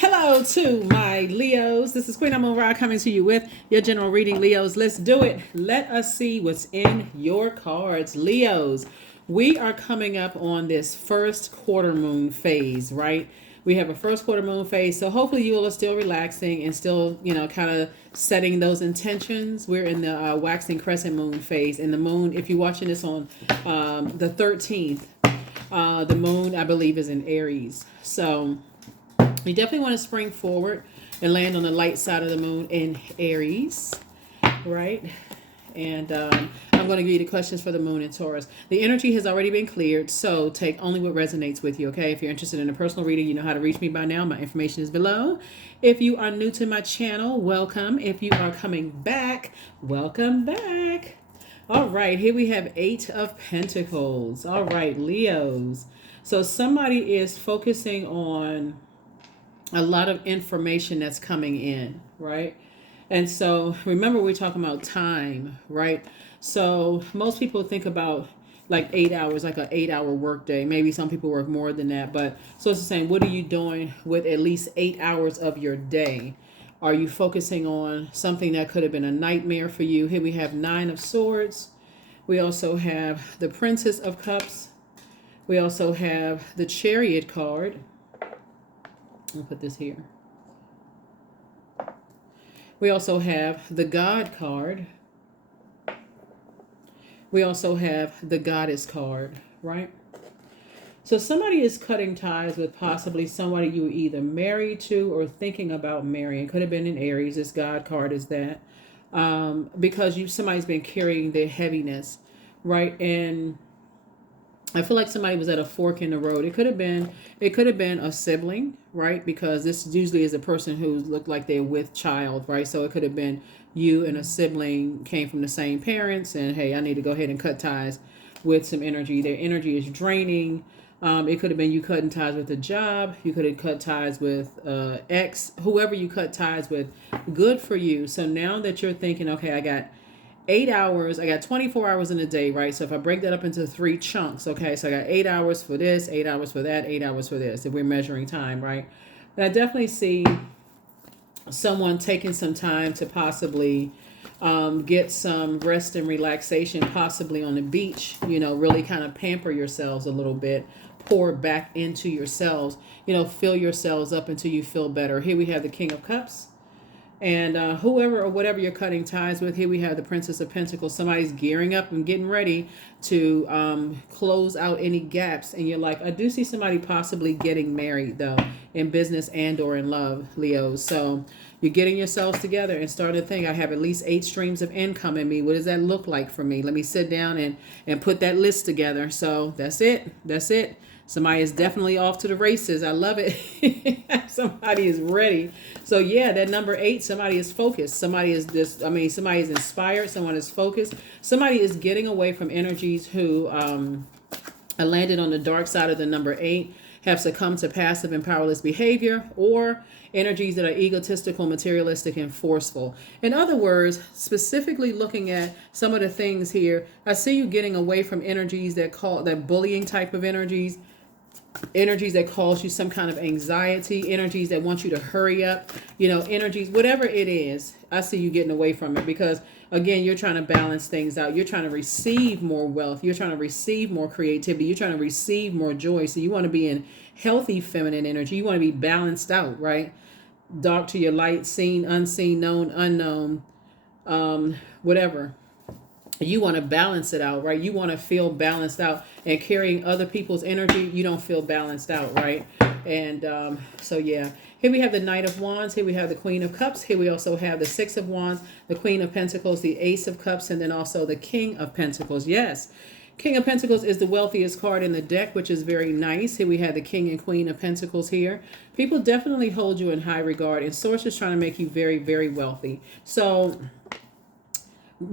Hello to my Leos. This is Queen Amun Ra coming to you with your general reading, Leos. Let's do it. Let us see what's in your cards, Leos. We are coming up on this first quarter moon phase, right? We have a first quarter moon phase, so hopefully you all are still relaxing and still, kind of setting those intentions. We're in the waxing crescent moon phase, and the moon, if you're watching this on the 13th, the moon, I believe, is in Aries. So you definitely want to spring forward and land on the light side of the moon in Aries, right? And I'm going to give you the questions for the moon in Taurus. The energy has already been cleared, so take only what resonates with you, okay? If you're interested in a personal reading, you know how to reach me by now. My information is below. If you are new to my channel, welcome. If you are coming back, welcome back. All right, here we have 8 of Pentacles. All right, Leos. So somebody is focusing on a lot of information that's coming in, right? And so remember, we're talking about time, right? So most people think about like 8 hours, like an 8-hour workday. Maybe some people work more than that, but so it's the same. What are you doing with at least 8 hours of your day? Are you focusing on something that could have been a nightmare for you? Here we have 9 of Swords. We also have the Princess of Cups. We also have the Chariot card. I'll put this here. We also have the God card. We also have the Goddess card, right? So somebody is cutting ties with possibly somebody you were either married to or thinking about marrying. Could have been in Aries. This God card is that. Because somebody's been carrying their heaviness, right? And I feel like somebody was at a fork in the road. It could have been a sibling, right? Because this usually is a person who looked like they're with child, right? So it could have been you and a sibling came from the same parents, and hey, I need to go ahead and cut ties with some energy. Their energy is draining. It could have been you cutting ties with a job. You could have cut ties with ex, whoever you cut ties with. Good for you. So now that you're thinking, okay, I got 8 hours, I got 24 hours in a day, right? So if I break that up into 3 chunks, okay, so I got 8 hours for this, 8 hours for that, 8 hours for this, if we're measuring time, right? But I definitely see someone taking some time to possibly get some rest and relaxation, possibly on the beach, really kind of pamper yourselves a little bit, pour back into yourselves, fill yourselves up until you feel better. Here we have the King of Cups. And whoever or whatever you're cutting ties with, here we have the Princess of Pentacles. Somebody's gearing up and getting ready to close out any gaps in your life. I do see somebody possibly getting married, though, in business and or in love, Leos. So you're getting yourselves together and starting to think, I have at least 8 streams of income in me. What does that look like for me? Let me sit down and put that list together. So that's it. That's it. Somebody is definitely off to the races. I love it. Somebody is ready. So yeah, that number 8, somebody is focused. Somebody is somebody is inspired. Someone is focused. Somebody is getting away from energies who landed on the dark side of the number 8, have succumbed to passive and powerless behavior, or energies that are egotistical, materialistic, and forceful. In other words, specifically looking at some of the things here, I see you getting away from energies that bullying type of energies that cause you some kind of anxiety, energies that want you to hurry up, energies, whatever it is. I see you getting away from it because, again, you're trying to balance things out. You're trying to receive more wealth. You're trying to receive more creativity. You're trying to receive more joy. So you want to be in healthy feminine energy. You want to be balanced out, right? Dark to your light, seen, unseen, known, unknown, whatever. You want to balance it out, right? You want to feel balanced out, and carrying other people's energy, you don't feel balanced out, right? And so yeah, here we have the Knight of Wands. Here we have the Queen of Cups. Here we also have the 6 of Wands, the Queen of Pentacles, the Ace of Cups, and then also the King of Pentacles. Yes, King of Pentacles is the wealthiest card in the deck, which is very nice. Here we have the King and Queen of Pentacles here. People definitely hold you in high regard, and Source is trying to make you very, very wealthy. So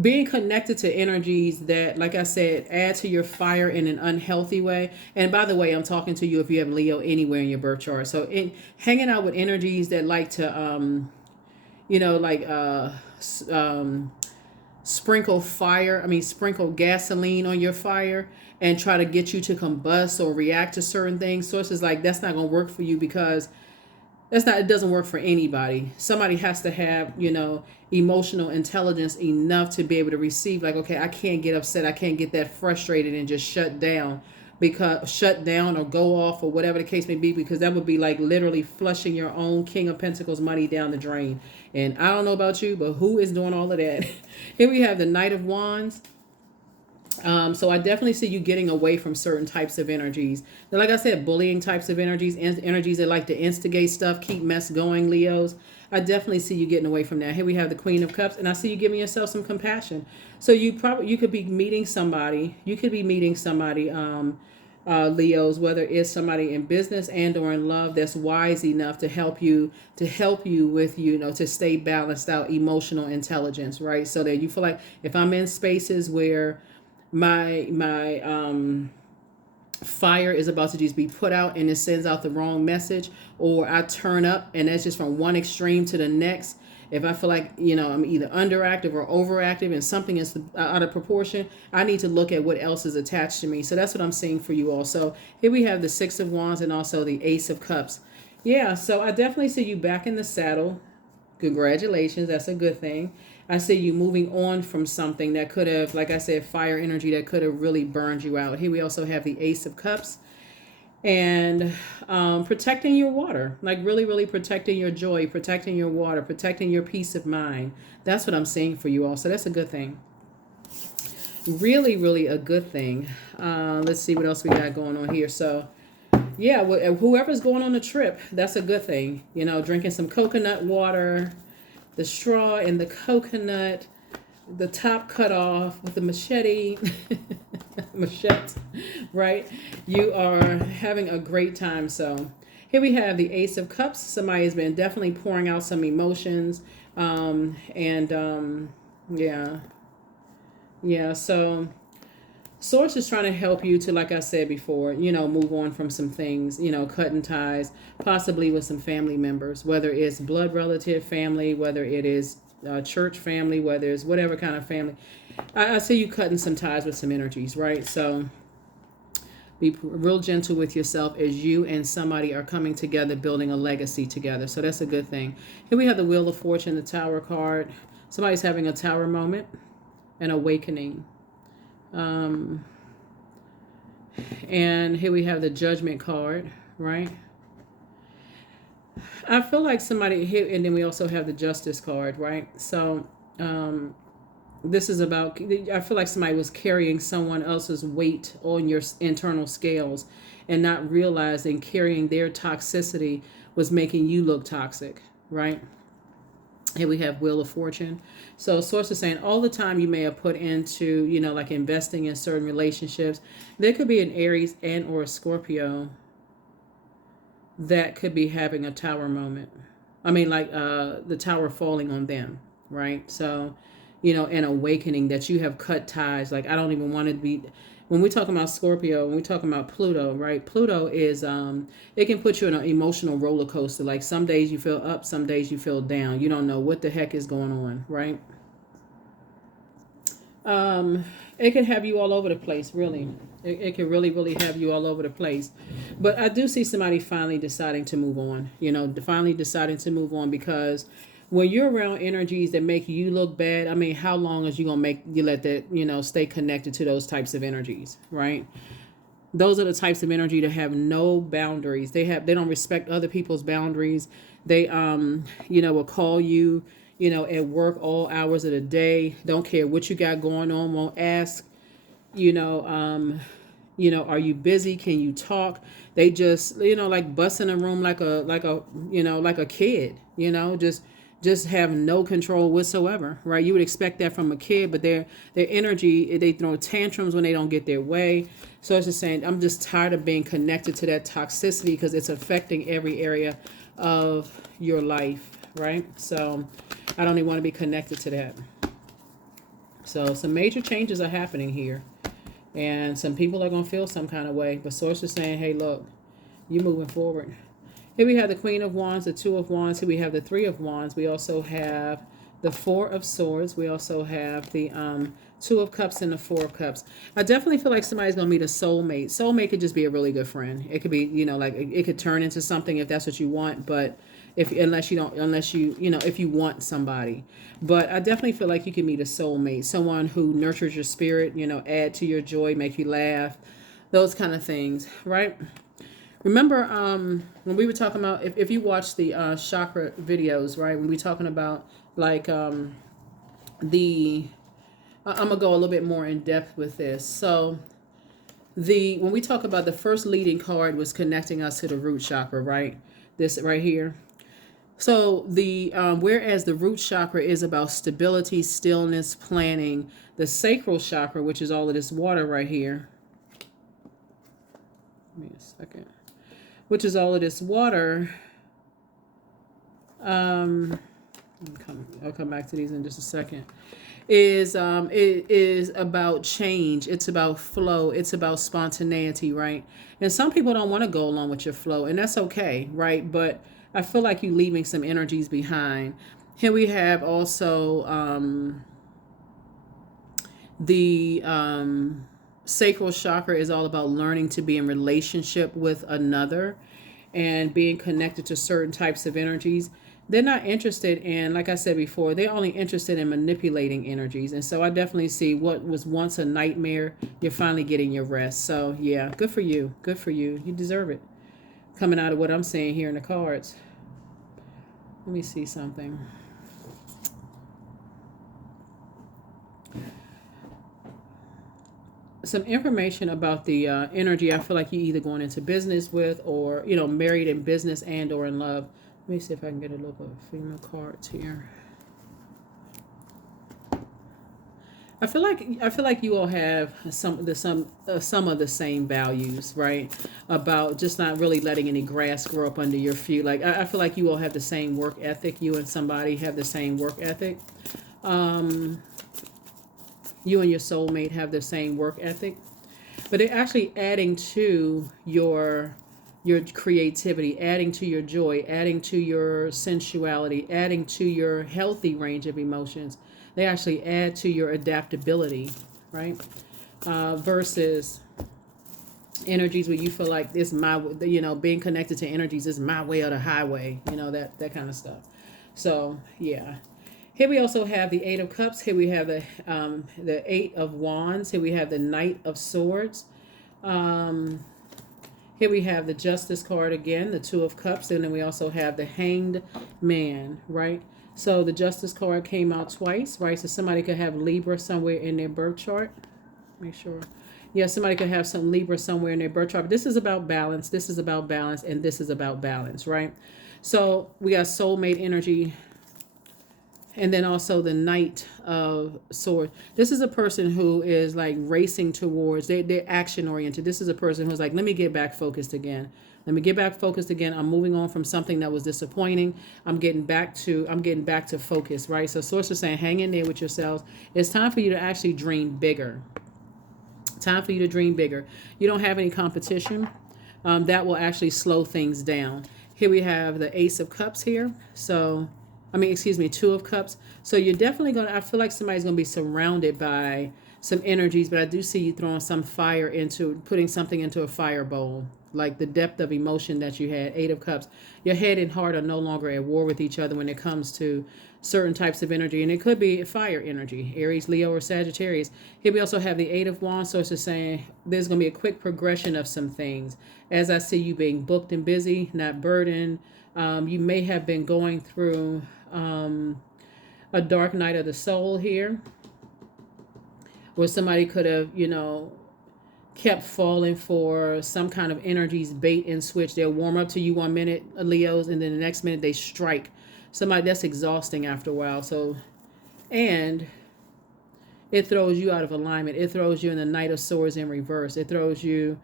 being connected to energies that, like I said, add to your fire in an unhealthy way. And by the way, I'm talking to you if you have Leo anywhere in your birth chart. So hanging out with energies that like to, sprinkle gasoline on your fire and try to get you to combust or react to certain things. Sources like that's not going to work for you because it doesn't work for anybody. Somebody has to have, emotional intelligence enough to be able to receive, like, okay, I can't get upset, I can't get that frustrated and just shut down or go off or whatever the case may be, because that would be like literally flushing your own King of Pentacles money down the drain. And I don't know about you, but who is doing all of that? Here we have the Knight of Wands. So I definitely see you getting away from certain types of energies. Now, like I said, bullying types of energies, energies that like to instigate stuff, keep mess going, Leos. I definitely see you getting away from that. Here we have the Queen of Cups, and I see you giving yourself some compassion. So you could be meeting somebody. You could be meeting somebody, Leos, whether it's somebody in business and or in love, that's wise enough to help you with, to stay balanced out, emotional intelligence, right? So that you feel like, if I'm in spaces where my fire is about to just be put out and it sends out the wrong message, or I turn up and that's just from one extreme to the next. If I feel like, I'm either underactive or overactive and something is out of proportion, I need to look at what else is attached to me. So that's what I'm seeing for you also. Here we have the Six of Wands and also the Ace of Cups. Yeah, so I definitely see you back in the saddle. Congratulations, that's a good thing. I see you moving on from something that could have, like I said, fire energy that could have really burned you out. Here we also have the Ace of Cups. And protecting your water, like really, really protecting your joy, protecting your water, protecting your peace of mind. That's what I'm seeing for you all. So that's a good thing. Really, really a good thing. Let's see what else we got going on here. So yeah, whoever's going on the trip, that's a good thing. Drinking some coconut water, the straw in the coconut, the top cut off with the machete, right? You are having a great time. So here we have the Ace of Cups. Somebody has been definitely pouring out some emotions. Yeah. So Source is trying to help you to, like I said before, move on from some things, cutting ties, possibly with some family members, whether it's blood relative family, whether it is church family, whether it's whatever kind of family. I see you cutting some ties with some energies, right? So be real gentle with yourself as you and somebody are coming together, building a legacy together. So that's a good thing. Here we have the Wheel of Fortune, the Tower card. Somebody's having a tower moment, an awakening. And here we have the Judgment card, right? I feel like somebody here, and then we also have the Justice card, right? So this is about, I feel like somebody was carrying someone else's weight on your internal scales and not realizing carrying their toxicity was making you look toxic, right? Here we have Wheel of Fortune. So Source is saying all the time you may have put into, like investing in certain relationships. There could be an Aries and or a Scorpio that could be having a tower moment. I mean, like the tower falling on them, right? So, an awakening that you have cut ties. Like, I don't even want to be... When we talk about Scorpio, when we talk about Pluto, right? Pluto is, it can put you in an emotional roller coaster. Like, some days you feel up, some days you feel down. You don't know what the heck is going on, right? It can have you all over the place, really. It can really, really have you all over the place. But I do see somebody finally deciding to move on, finally deciding to move on, because when you're around energies that make you look bad, I mean, how long is you going to let that, stay connected to those types of energies, right? Those are the types of energy that have no boundaries. They don't respect other people's boundaries. They, will call you, at work all hours of the day. Don't care what you got going on. Won't ask, are you busy? Can you talk? They just, like bust in a room like a kid, just have no control whatsoever, right? You would expect that from a kid, but their energy, they throw tantrums when they don't get their way. So it's just saying, I'm just tired of being connected to that toxicity because it's affecting every area of your life, right? So I don't even want to be connected to that. So some major changes are happening here. And some people are going to feel some kind of way. But Source is saying, hey, look, you're moving forward. Here we have the Queen of Wands, the Two of Wands. Here we have the Three of Wands. We also have the Four of Swords. We also have the Two of Cups and the Four of Cups. I definitely feel like somebody's going to meet a soulmate. Soulmate could just be a really good friend. It could be, like it could turn into something if that's what you want. But if unless you don't, unless you, you know, if you want somebody. But I definitely feel like you can meet a soulmate, someone who nurtures your spirit, you know, add to your joy, make you laugh, those kind of things, right? Remember, when we were talking about, if you watch the chakra videos, right, when we talking about like the I'm gonna go a little bit more in depth with this. So when we talk about the first leading card was connecting us to the root chakra, right? This right here. So the whereas the root chakra is about stability, stillness, planning, the sacral chakra, which is all of this water right here. Give me a second. Which is all of this water. I'll come back to these in just a second. It is about change. It's about flow. It's about spontaneity, right? And some people don't want to go along with your flow, and that's okay, right? But I feel like you leaving some energies behind. Here we have also the sacral chakra is all about learning to be in relationship with another and being connected to certain types of energies. They're not interested in, like I said before, they're only interested in manipulating energies. And so I definitely see what was once a nightmare, you're finally getting your rest. So yeah, good for you. Good for you. You deserve it. Coming out of what I'm saying here in the cards. Let me see something. Some information about the energy I feel like you're either going into business with, or, you know, married in business and or in love. Let me see if I can get a little bit of female cards here. I feel like you all have some of the same values, right? About just not really letting any grass grow up under your feet. Like I feel like you all have the same work ethic. You and somebody have the same work ethic. You and your soulmate have the same work ethic, but they're actually adding to your creativity, adding to your joy, adding to your sensuality, adding to your healthy range of emotions. They actually add to your adaptability, right? Versus energies where you feel like it's my, you know, being connected to energies is my way or the highway, you know, that kind of stuff. So yeah. Here we also have the Eight of Cups. Here we have the Eight of Wands. Here we have the Knight of Swords. Here we have the Justice card again, the Two of Cups, and then we also have the Hanged Man, right? So the Justice card came out twice, right? So somebody could have Libra somewhere in their birth chart. Make sure. Yeah, somebody could have some Libra somewhere in their birth chart. But this is about balance. This is about balance, and this is about balance, right? So we got soulmate energy. And then also the Knight of Swords. This is a person who is like racing towards, they're action oriented. This is a person who's like, let me get back focused again. Let me get back focused again. I'm moving on from something that was disappointing. I'm getting back to focus, right? So Source is saying, hang in there with yourselves. It's time for you to actually dream bigger. Time for you to dream bigger. You don't have any competition. That will actually slow things down. Here we have the Ace of Cups here. So Two of Cups. So you're definitely I feel like somebody's going to be surrounded by some energies, but I do see you throwing some fire putting something into a fire bowl, like the depth of emotion that you had. Eight of Cups. Your head and heart are no longer at war with each other when it comes to certain types of energy, and it could be fire energy, Aries, Leo, or Sagittarius. Here we also have the Eight of Wands, so it's just saying there's going to be a quick progression of some things. As I see you being booked and busy, not burdened. You may have been going through a dark night of the soul here, where somebody could have, kept falling for some kind of energies, bait and switch. They'll warm up to you 1 minute, Leos, and then the next minute they strike. Somebody that's exhausting after a while. So, and it throws you out of alignment. It throws you in the Knight of Swords in reverse. It throws you,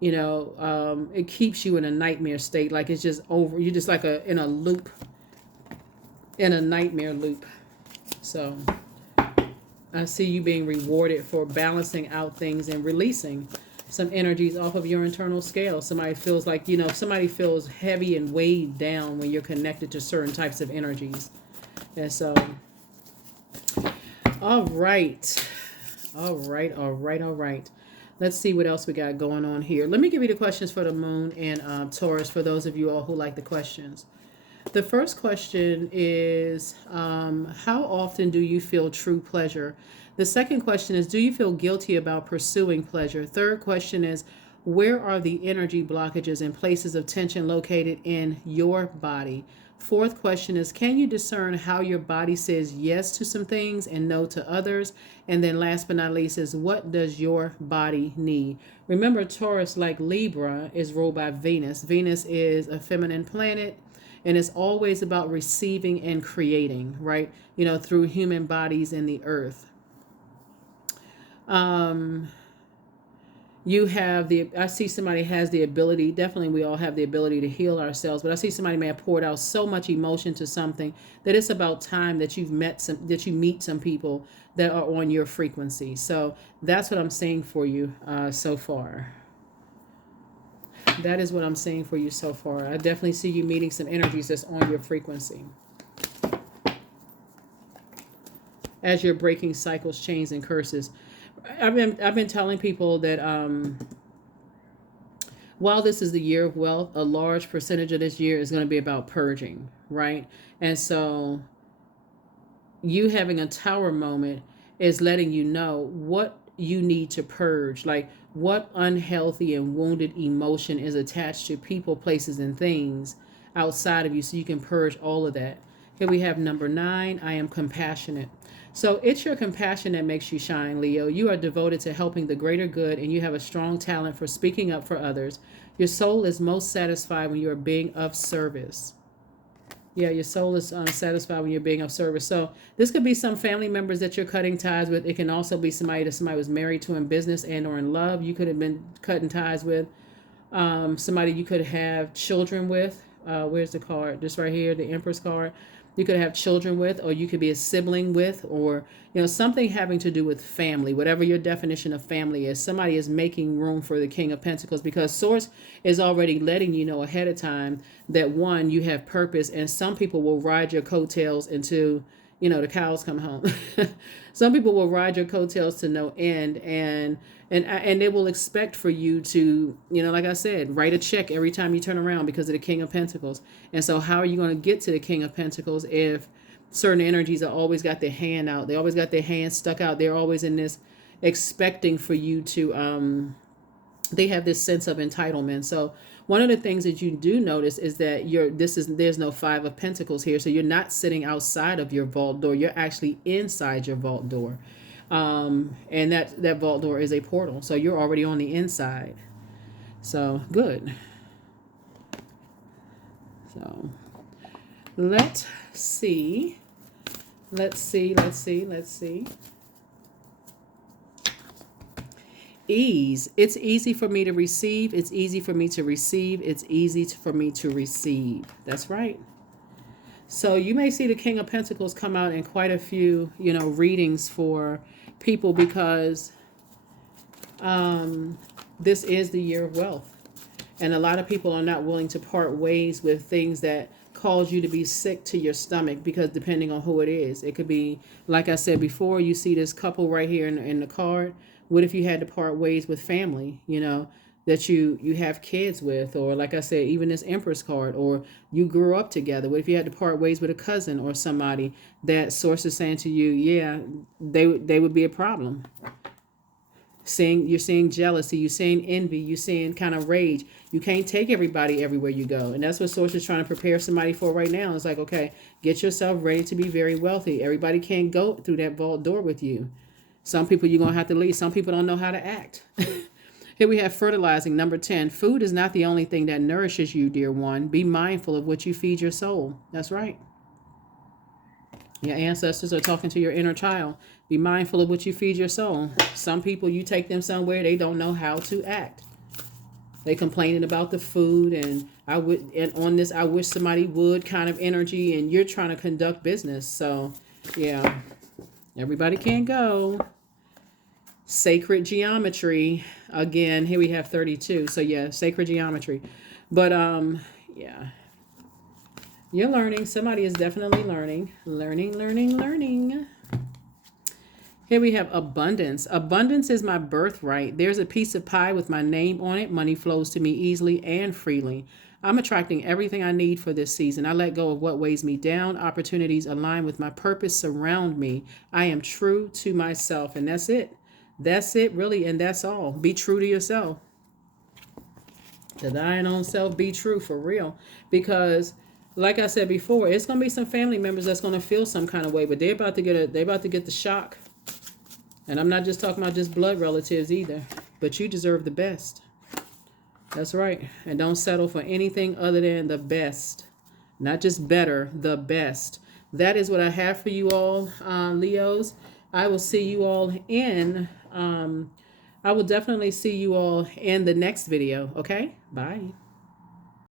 it keeps you in a nightmare state. Like it's just over. You're just like in a loop, in a nightmare loop. So I see you being rewarded for balancing out things and releasing some energies off of your internal scale. Somebody feels like, somebody feels heavy and weighed down when you're connected to certain types of energies. And so, all right. Let's see what else we got going on here. Let me give you the questions for the moon and Taurus for those of you all who like the questions. The first question is, how often do you feel true pleasure? The second question is, do you feel guilty about pursuing pleasure? Third question is, where are the energy blockages and places of tension located in your body? Fourth question is, can you discern how your body says yes to some things and no to others? And then last but not least is, what does your body need? Remember, Taurus, like Libra, is ruled by Venus. Venus is a feminine planet, and it's always about receiving and creating, right? You know, through human bodies in the earth. You have I see somebody has the ability, definitely we all have the ability to heal ourselves, but I see somebody may have poured out so much emotion to something that it's about time that you meet some people that are on your frequency. So that's what I'm saying for you so far. That is what I'm saying for you so far. I definitely see you meeting some energies that's on your frequency as you're breaking cycles, chains, and curses. I've been telling people that while this is the year of wealth, a large percentage of this year is going to be about purging, right? And so you having a tower moment is letting you know what you need to purge, like what unhealthy and wounded emotion is attached to people, places, and things outside of you, so you can purge all of that. Here we have number 9, I am compassionate. So it's your compassion that makes you shine, Leo. You are devoted to helping the greater good, and you have a strong talent for speaking up for others. Your soul is most satisfied when you are being of service. Yeah, your soul is satisfied when you're being of service. So this could be some family members that you're cutting ties with. It can also be somebody that somebody was married to in business and or in love. You could have been cutting ties with somebody you could have children with. Where's the card? This right here, the Empress card. You could have children with, or you could be a sibling with, or something having to do with family, whatever your definition of family is. Somebody is making room for the King of Pentacles, because Source is already letting you know ahead of time that, one, you have purpose, and some people will ride your coattails until the cows come home. Some people will ride your coattails to no end, and they will expect for you to, like I said, write a check every time you turn around because of the King of Pentacles. And so how are you going to get to the King of Pentacles if certain energies are always got their hand out? They always got their hand stuck out. They're always in this expecting for you to, they have this sense of entitlement. So one of the things that you do notice is that there's no 5 of Pentacles here. So you're not sitting outside of your vault door. You're actually inside your vault door. And that vault door is a portal. So you're already on the inside. So good. So let's see. Ease. It's easy for me to receive. It's easy for me to receive. It's easy for me to receive. That's right. So you may see the King of Pentacles come out in quite a few, readings for people, because this is the year of wealth. And a lot of people are not willing to part ways with things that cause you to be sick to your stomach, because depending on who it is, it could be, like I said before, you see this couple right here in the card. What if you had to part ways with family, that you have kids with, or like I said, even this Empress card, or you grew up together? What if you had to part ways with a cousin or somebody that Source is saying to you, yeah, they would be a problem. You're seeing jealousy, you're seeing envy, you're seeing kind of rage. You can't take everybody everywhere you go. And that's what Source is trying to prepare somebody for right now. It's like, okay, get yourself ready to be very wealthy. Everybody can't go through that vault door with you. Some people you're going to have to leave. Some people don't know how to act. Here we have fertilizing, number 10. Food is not the only thing that nourishes you, dear one. Be mindful of what you feed your soul. That's right. Your ancestors are talking to your inner child. Be mindful of what you feed your soul. Some people, you take them somewhere, they don't know how to act. They complaining about the food, and on this I wish somebody would kind of energy, and you're trying to conduct business. So, yeah, everybody can't go. Sacred geometry. Again, here we have 32. So, yeah, sacred geometry. But, yeah. You're learning. Somebody is definitely learning. Learning. Here we have abundance. Abundance is my birthright. There's a piece of pie with my name on it. Money flows to me easily and freely. I'm attracting everything I need for this season. I let go of what weighs me down. Opportunities align with my purpose surround me. I am true to myself. And that's it. That's it, really. And that's all. Be true to yourself. To thine own self, be true for real. Because, like I said before, it's gonna be some family members that's gonna feel some kind of way, but they're about to get the shock. And I'm not just talking about just blood relatives either. But you deserve the best. That's right. And don't settle for anything other than the best. Not just better, the best. That is what I have for you all, Leos. I will see you all in, I will definitely see you all in the next video. Okay? Bye.